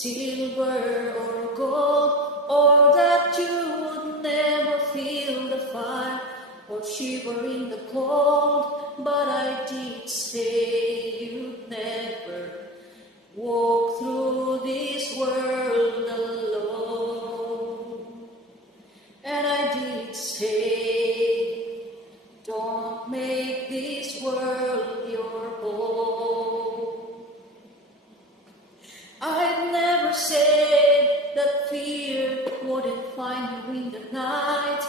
silver or gold, or that you would never feel the fire or shiver in the cold. But I did say you'd never walk through this world alone. And I did say, don't make this world your home. I've never said that fear wouldn't find you in the night,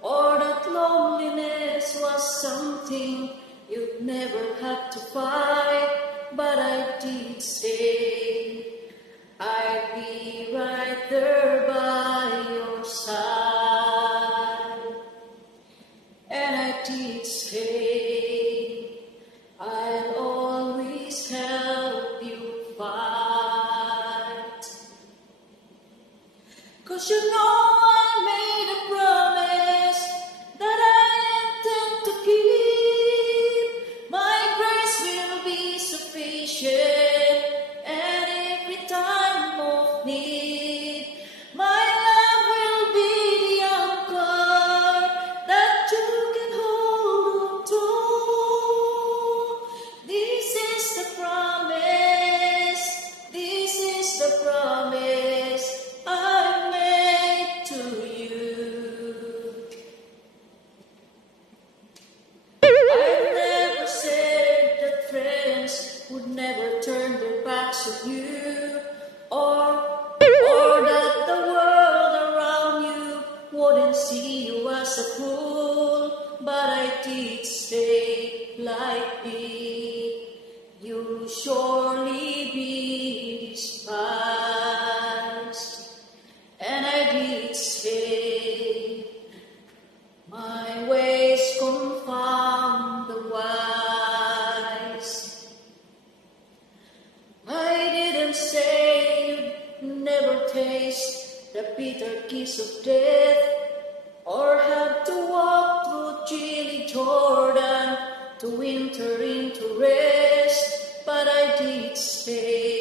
or that loneliness was something you'd never have to fight. But I did say I'd be right there by your side. And I did say I'll always help you fight. 'Cause you know I made a promise that I intend to keep. My grace will be sufficient, and every time of need, my love will be the anchor that you can hold on to. This is the promise, this is the promise I made to you. I've never said that friends would never turn their backs on you, or that the world around you wouldn't see you as a fool. But I did say, like me, you'll surely be despised. And I did say, my ways confound the wise. I didn't say you'd never taste the bitter kiss of death, or have to walk through chilly Jordan to enter into rest. But I did say